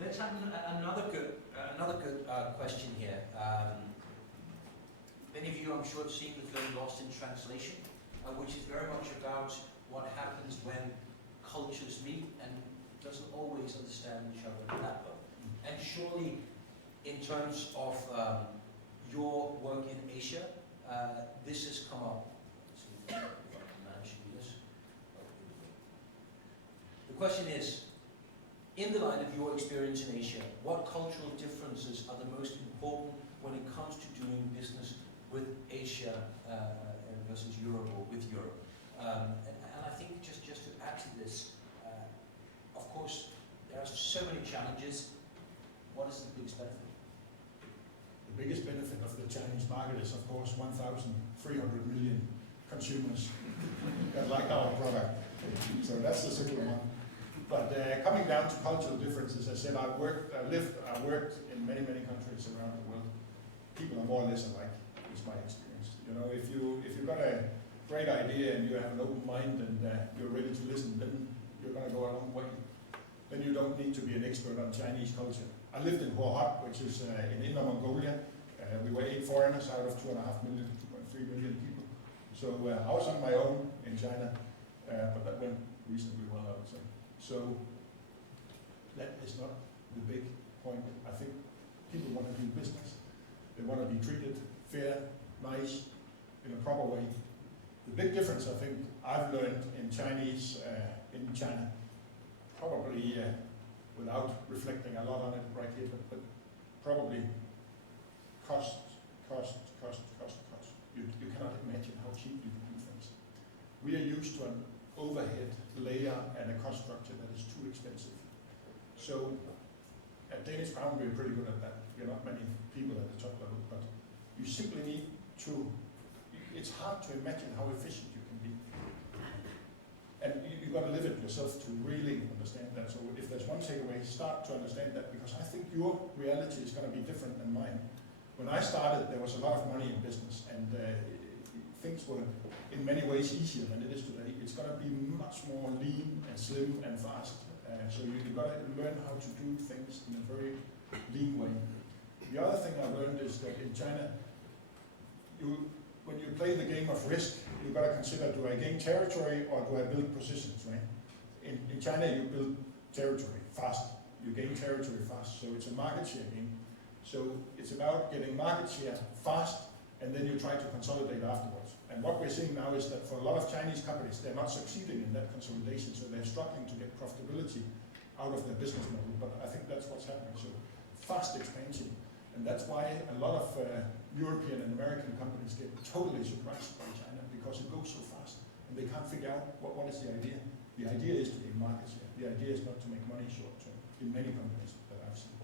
Let's have another good question here. Many of you, I'm sure, have seen the film Lost in Translation, which is very much about what happens when cultures meet and doesn't always understand each other that well. And surely, in terms of your work in Asia, this has come up. Let's see if I can manage to do this. The question is, in the light of your experience in Asia, what cultural differences are the most important when it comes to doing business with Asia versus Europe, or with Europe? And I think just to add to this, of course, there are so many challenges. What is the biggest benefit? The biggest benefit of the Chinese market is, of course, 1,300 million consumers that like our product. So that's the simple one. But coming down to cultural differences, I said I worked in many countries around the world. People are more or less alike, is my experience. You know, if you've got a great idea and you have an open mind and you're ready to listen, then you're going to go a long way. Then you don't need to be an expert on Chinese culture. I lived in Hua, which is in Inner Mongolia. We were 8 foreigners out of 2.5 million, 2.3 million people. So I was on my own in China, but that went reasonably well, I would say. So that is not the big point. I think people want to do business. They want to be treated fair, nice, in a proper way. The big difference, I think, I've learned in Chinese, in China, probably without reflecting a lot on it right here, but probably cost. You cannot imagine how cheap you can do things. We are used to an overhead layer and a cost structure that is too expensive. So at Danish Crown, we're pretty good at that. We're not many people at the top level, but you simply need to, it's hard to imagine how efficient you can be. And you've got to live it yourself to really understand that. So if there's one takeaway, start to understand that, because I think your reality is going to be different than mine. When I started, there was a lot of money in business, and things were in many ways easier than it is today. It's going to be much more lean and slim and fast. So you've got to learn how to do things in a very lean way. The other thing I learned is that in China, when you play the game of risk, you've got to consider, do I gain territory or do I build positions, right? In China, you build territory fast. You gain territory fast. So it's a market share game. So it's about getting market share fast, and then you try to consolidate afterwards. And what we're seeing now is that for a lot of Chinese companies, they're not succeeding in that consolidation, so they're struggling to get profitability out of their business model. But I think that's what's happening. So fast expansion. And that's why a lot of European and American companies get totally surprised by China, because it goes so fast. And they can't figure out what is the idea. The idea is to gain market share. The idea is not to make money short term in many companies that I've seen.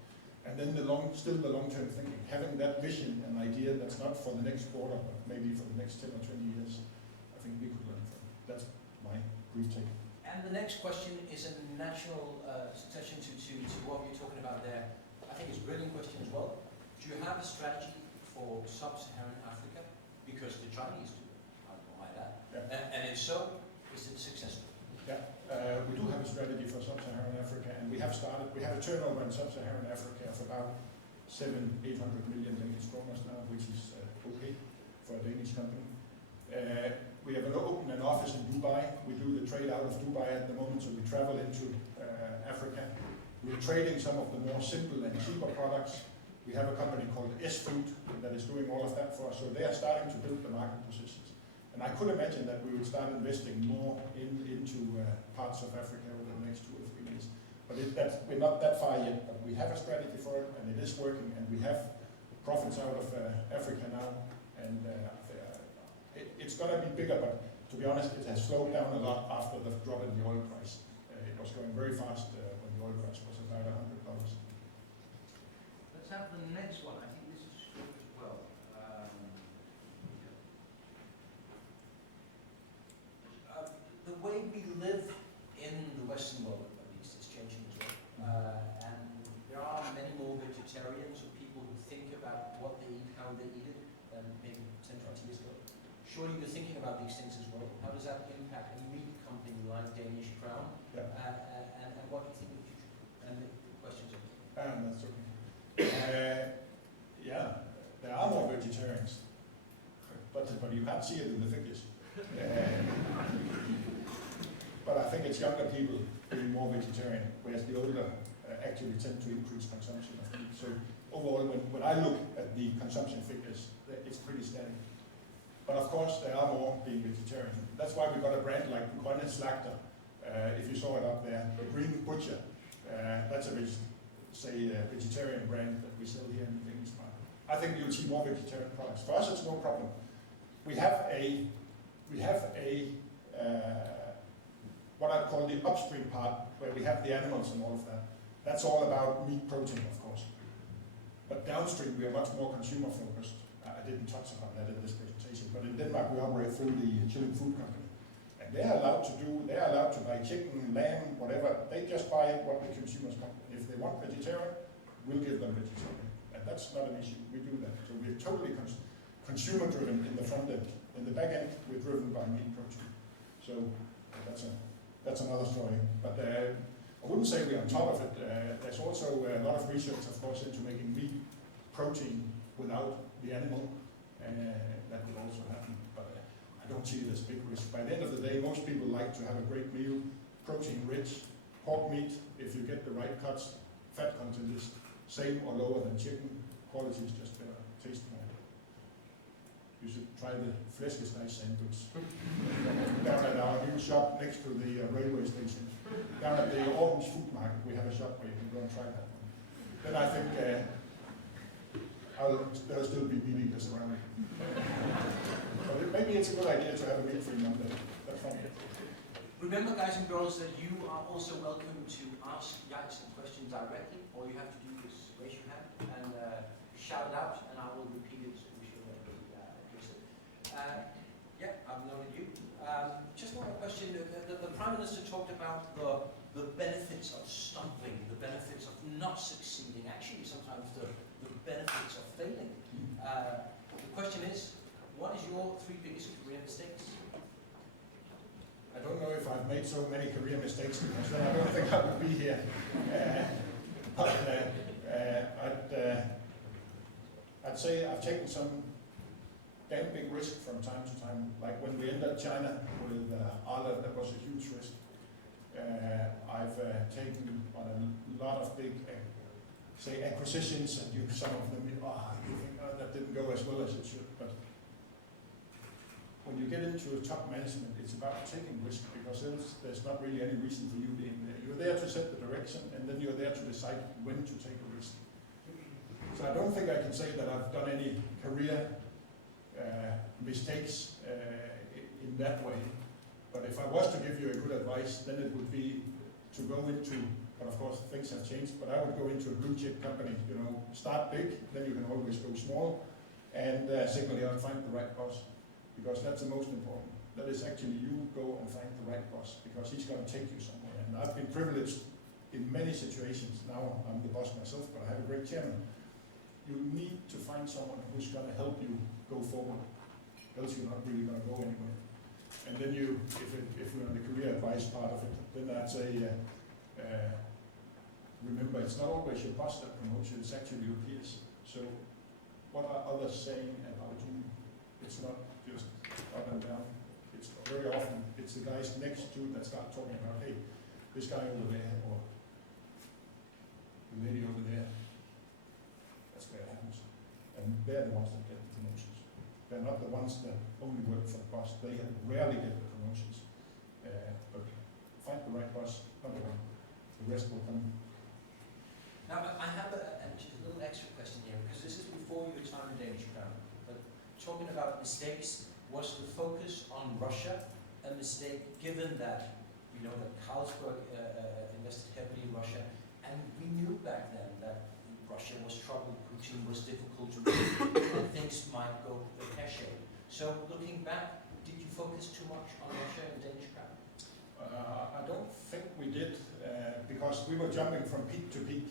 And then still the long-term thinking, having that vision and idea that's not for the next quarter, but maybe for the next 10 or 20 years, I think we could learn from. That's my brief take. And the next question is a natural succession to what you're talking about there. I think it's a brilliant question as well. Do you have a strategy for sub-Saharan Africa? Because the Chinese do, I don't know why that. Yeah. And if so, is it successful? Yeah, we do have a strategy for sub-Saharan Africa, and we have a turnover in sub-Saharan Africa of about 700-800 million Danish kroner now, which is okay for a Danish company. We have opened an office in Dubai. We do the trade out of Dubai at the moment, so we travel into Africa. We're trading some of the more simple and cheaper products. We have a company called S-Food that is doing all of that for us, so they are starting to build the market positions. And I could imagine that we would start investing more into parts of Africa over the next 2 or 3 years. But we're not that far yet, but we have a strategy for it, and it is working, and we have profits out of Africa now, and it's going to be bigger, but to be honest, it has slowed down a lot after the drop in the oil price. It was going very fast when the oil price was about $100. Let's have the next one. I think this is good as well. The way we live in the Western world, at least, is changing as well. And there are many more vegetarians, or people who think about what they eat, how they eat it, than maybe 10, 20 years ago. Surely you're thinking about these things as well. How does that impact a meat company like Danish Crown? Yeah. And what do you think of the future? And the questions are that's okay. Yeah, there are more vegetarians, but you can't see it in the figures. But I think it's younger people being more vegetarian, whereas the older actually tend to increase consumption of meat. So overall, when I look at the consumption figures, it's pretty static. But of course, there are more being vegetarian. That's why we got a brand like Grønne Slagter. If you saw it up there, the Green Butcher. That's a vegetarian brand that we sell here in the English market. I think you'll see more vegetarian products. For us, it's no problem. We have a what I'd call the upstream part, where we have the animals and all of that. That's all about meat protein, of course. But downstream, we are much more consumer focused. I didn't touch upon that in this presentation, but in Denmark, we operate through the Chilling Food Company. And they're allowed to buy chicken, lamb, whatever. They just buy what the consumers want. And if they want vegetarian, we'll give them vegetarian. And that's not an issue. We do that. So we're totally consumer driven in the front end. In the back end, we're driven by meat protein. So that's another story. But I wouldn't say we're on top of it. There's also a lot of research, of course, into making meat protein without the animal. That would also happen. But I don't see it as a big risk. By the end of the day, most people like to have a great meal, protein rich. Pork meat, if you get the right cuts, fat content is same or lower than chicken. Quality is just better, taste more. You should try the flæskesteg sandwich. Down at our new shop next to the railway station. Down at the Aarhus food market, we have a shop where you can go and try that one. Then I think there'll still be meat eaters around. But maybe it's a good idea to have a meat-free Monday. That's fun. Remember, guys and girls, that you are also welcome to ask Jyske a question directly. All you have to do is raise your hand and shout it out, and I will repeat it. Yeah, I've noted you. Just one more question. The Prime Minister talked about the benefits of stumbling, the benefits of not succeeding, actually sometimes the benefits of failing. The question is, what is your 3 biggest career mistakes? I don't know if I've made so many career mistakes, because then I don't think I would be here. I'd say I've taken some damn big risk from time to time. Like when we entered China with Arla, that was a huge risk. I've taken on a lot of big, acquisitions, and some of them, you think, that didn't go as well as it should. But when you get into top management, it's about taking risk, because there's not really any reason for you being there. You're there to set the direction, and then you're there to decide when to take a risk. So I don't think I can say that I've done any career mistakes in that way. But if I was to give you a good advice, then it would be to go into, but of course things have changed, but I would go into a blue chip company, start big, then you can always go small. And secondly, I'd find the right boss, because that's the most important. That is actually you go and find the right boss, because he's going to take you somewhere. And I've been privileged in many situations. Now I'm the boss myself, but I have a great chairman. You need to find someone who's going to help you go forward, else you're not really going to go anywhere. And then if you're on the career advice part of it, then I'd say, remember, it's not always your boss that promotes you, it's actually your peers. So what are others saying about you? It's not just up and down. It's very often, it's the guys next to you that start talking about, hey, this guy over there, or the lady over there. That's where it happens. And they're the ones that get the promotions. They're not the ones that only work for the boss. They rarely get the promotions. But find the right boss, number one. The rest will come. Now, I have just a little extra question here, because this is before your time in Danish Crown. But talking about mistakes, was the focus on Russia a mistake, given that that Carlsberg invested heavily in Russia, and we knew back then that Russia was troubled, Putin was difficult to read, and things might go pear-shaped. So looking back, did you focus too much on Russia and Danish Crown? I don't think we did, because we were jumping from peak to peak.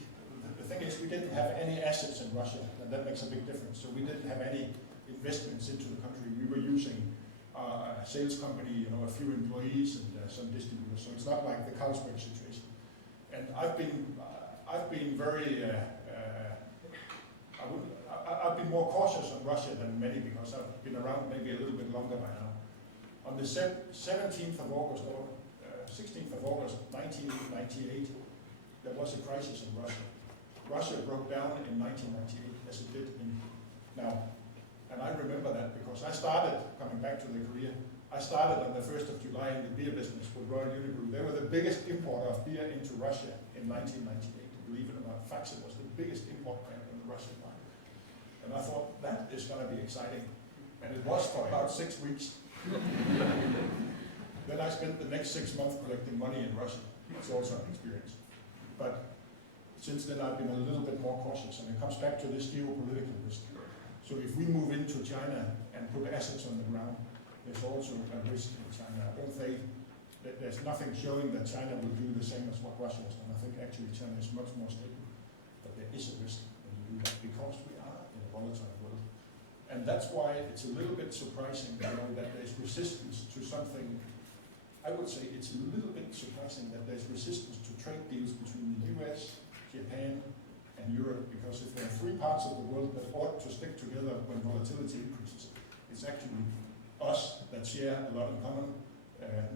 The thing is, we didn't have any assets in Russia, and that makes a big difference. So we didn't have any investments into the country. We were using a sales company, a few employees and some distributors. So it's not like the Carlsberg situation. And I've been very, I've been more cautious on Russia than many, because I've been around maybe a little bit longer by now. On the 17th of August, or 16th of August 1998, there was a crisis in Russia. Russia broke down in 1998 as it did now. And I remember that because I started, coming back to the career, I started on the 1st of July in the beer business with Royal Unibrew. They were the biggest importer of beer into Russia in 1998. Believe it or not, Faxe was the biggest import brand in the Russian market. And I thought, that is going to be exciting. And it was for about 6 weeks. Then I spent the next 6 months collecting money in Russia. It's also an experience. But since then I've been a little bit more cautious, and it comes back to this geopolitical risk. So if we move into China and put assets on the ground, there's also a risk in China. I don't think that there's nothing showing that China will do the same as what Russia has done. I think actually China is much more stable. But there is a risk when you do that because we are in a volatile world. And that's why it's a little bit surprising, you know, that there's resistance to something. I would say it's a little bit surprising that there's resistance to trade deals between the US, Japan, and Europe, because if there are 3 parts of the world that ought to stick together when volatility increases, it's actually us that share a lot in common.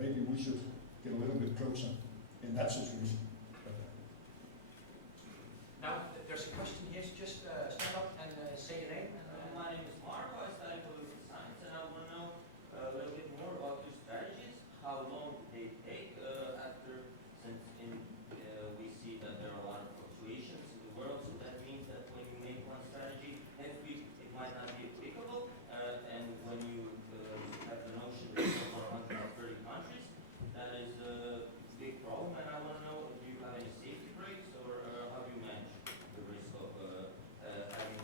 Maybe we should get a little bit closer in that situation. Now, there's a question here. Just stand up and say your name. My name is Marco. I study political science, and I want to know a little bit more about your strategies. How long they take since we see that there are a lot of fluctuations in the world. So that means that when you make one strategy next week, it might not be applicable. And when you have the notion that there are 130 countries, that is a big problem. And I want to know if you have any safety brakes, or how do you manage the risk of having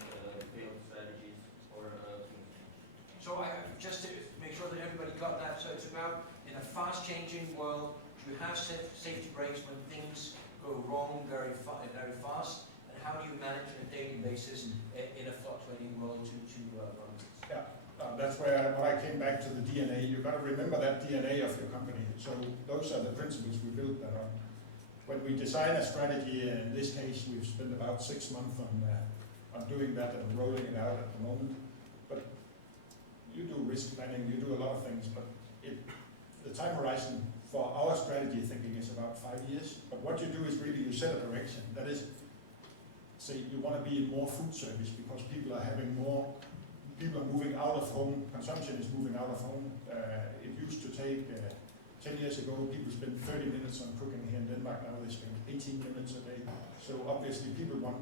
failed strategies or things change? So just to make sure that everybody got that, so it's about in a fast-changing world, you have safety brakes when things go wrong very fast, and how do you manage on a daily basis in a fluctuating world to run this? Yeah, that's where when I came back to the DNA, you've got to remember that DNA of your company. So those are the principles we built that on. When we design a strategy, in this case, we've spent about 6 months on doing that and rolling it out at the moment. But you do risk planning, you do a lot of things, but the time horizon for our strategy thinking is about 5 years. But what you do is really you set a direction. That is, say you want to be in more food service because people are moving out of home, consumption is moving out of home. It used to take, 10 years ago, people spent 30 minutes on cooking here in Denmark, now they spend 18 minutes a day. So obviously people want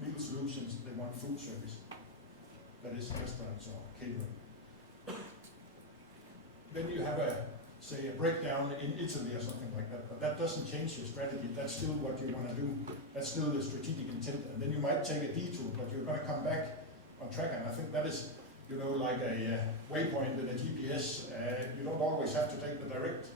meal solutions, they want food service. That is restaurants or catering. Then you have say a breakdown in Italy or something like that, but that doesn't change your strategy. That's still what you want to do. That's still the strategic intent. And then you might take a detour, but you're going to come back on track. And I think that is, you know, like a waypoint in a GPS. You don't always have to take the direct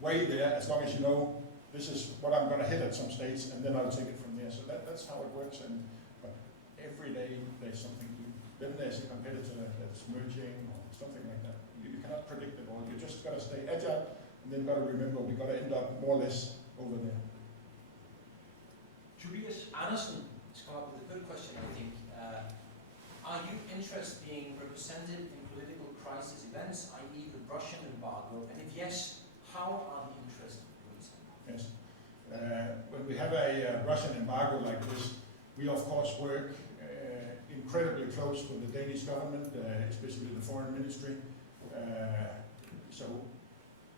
way there, as long as you know this is what I'm going to hit at some stage, and then I'll take it from there. So that's how it works. And but every day there's something new. Then there's a competitor that's merging or something like that. You cannot predict it all. You just got to stay agile, and then got to remember we got to end up more or less over there. Tobias Andersen has come up with a good question, I think. Are you interested in being represented in political crisis events, i.e. the Russian embargo? And if yes, how are the interests represented? Yes. When we have a Russian embargo like this, we of course work incredibly close with the Danish government, especially the foreign ministry. So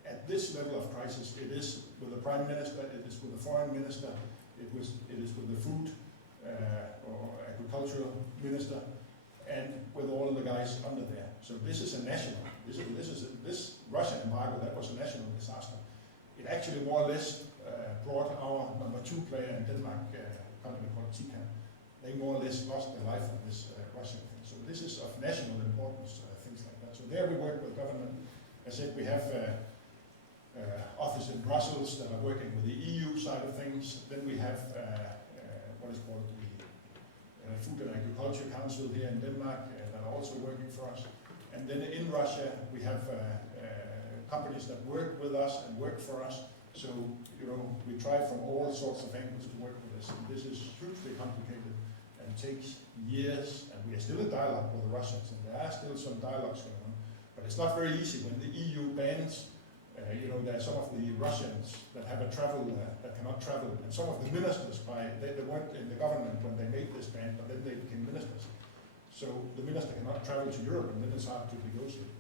at this level of crisis, it is with the prime minister, it is with the foreign minister, it is with the food or agricultural minister, and with all of the guys under there. So this is a national. This Russian embargo, that was a national disaster. It actually more or less brought our number 2 player in Denmark, a company called Tican. They more or less lost their life on this Russian thing. So this is of national importance, things like that. So there we work with government. As I said, we have office in Brussels that are working with the EU side of things. Then we have what is called the Food and Agriculture Council here in Denmark that are also working for us. And then in Russia, we have companies that work with us and work for us. So, you know, we try from all sorts of angles to work with this. And this is hugely complicated and takes years. And we are still in dialogue with the Russians, and there are still some dialogues going on. But it's not very easy when the EU bans There are some of the Russians that have a travel that cannot travel, and some of the ministers they weren't in the government when they made this ban, but then they became ministers. So the minister cannot travel to Europe, and then it's hard to negotiate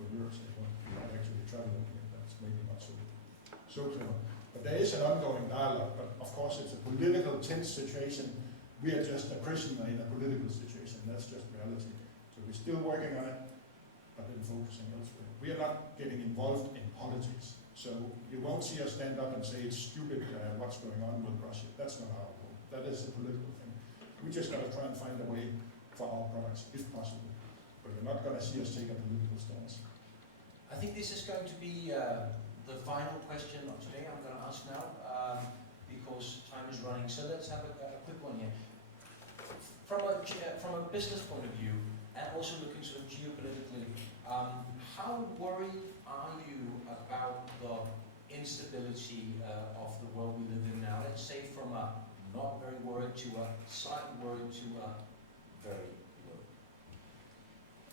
with Europe. So they don't actually travel. That's maybe not so clever. But there is an ongoing dialogue. But of course, it's a political tense situation. We are just a prisoner in a political situation. That's just reality. So we're still working on it, but then focusing elsewhere. We are not getting involved in politics. So you won't see us stand up and say it's stupid what's going on with Russia. That's not our role. That is a political thing. We just got to try and find a way for our products, if possible. But you're not going to see us take a political stance. I think this is going to be the final question of today. I'm going to ask now because time is running. So let's have a quick one here. From a business point of view, and also looking sort of geopolitically, how worried are you about the instability of the world we live in now? Let's say from a not very worried to a slightly worried to a very worried.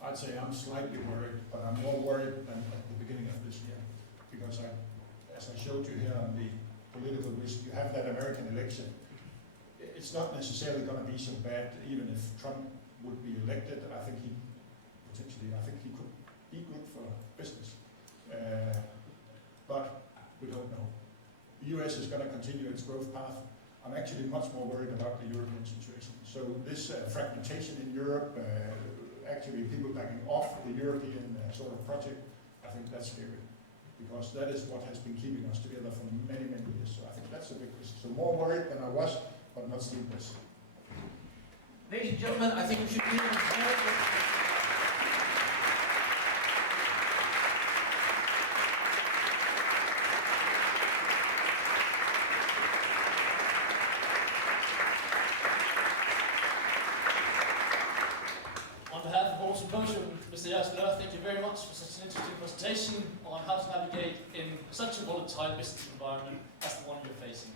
I'd say I'm slightly worried, but I'm more worried than at the beginning of this year. Because as I showed you here on the political risk, you have that American election. It's not necessarily going to be so bad, even if Trump would be elected. I think he could be good for business. But we don't know. The US is going to continue its growth path. I'm actually much more worried about the European situation. So this fragmentation in Europe, actually people backing off the European sort of project, I think that's scary. Because that is what has been keeping us together for many, many years. So I think that's a big risk. So more worried than I was, but not sleepless. Ladies and gentlemen, I think we should be On behalf of all Symposium, Mr. Valeur, thank you very much for such an interesting presentation on how to navigate in such a volatile business environment as the one you're facing.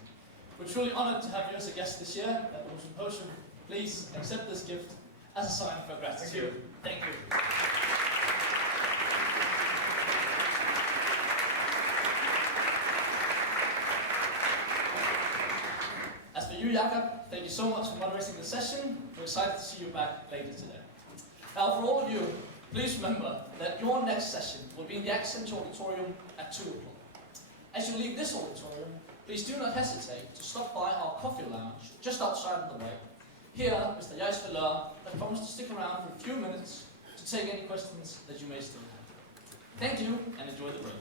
We're truly honoured to have you as a guest this year at the Symposium. Please accept this gift as a sign of our gratitude. Thank you. As for you, Jakob, thank you so much for moderating the session. We're excited to see you back later today. Now, for all of you, please remember that your next session will be in the Auditorium at 2 o'clock. As you leave this auditorium, please do not hesitate to stop by our coffee lounge just outside on the way. Here, Mr. Jyske has promised to stick around for a few minutes to take any questions that you may still have. Thank you and enjoy the break.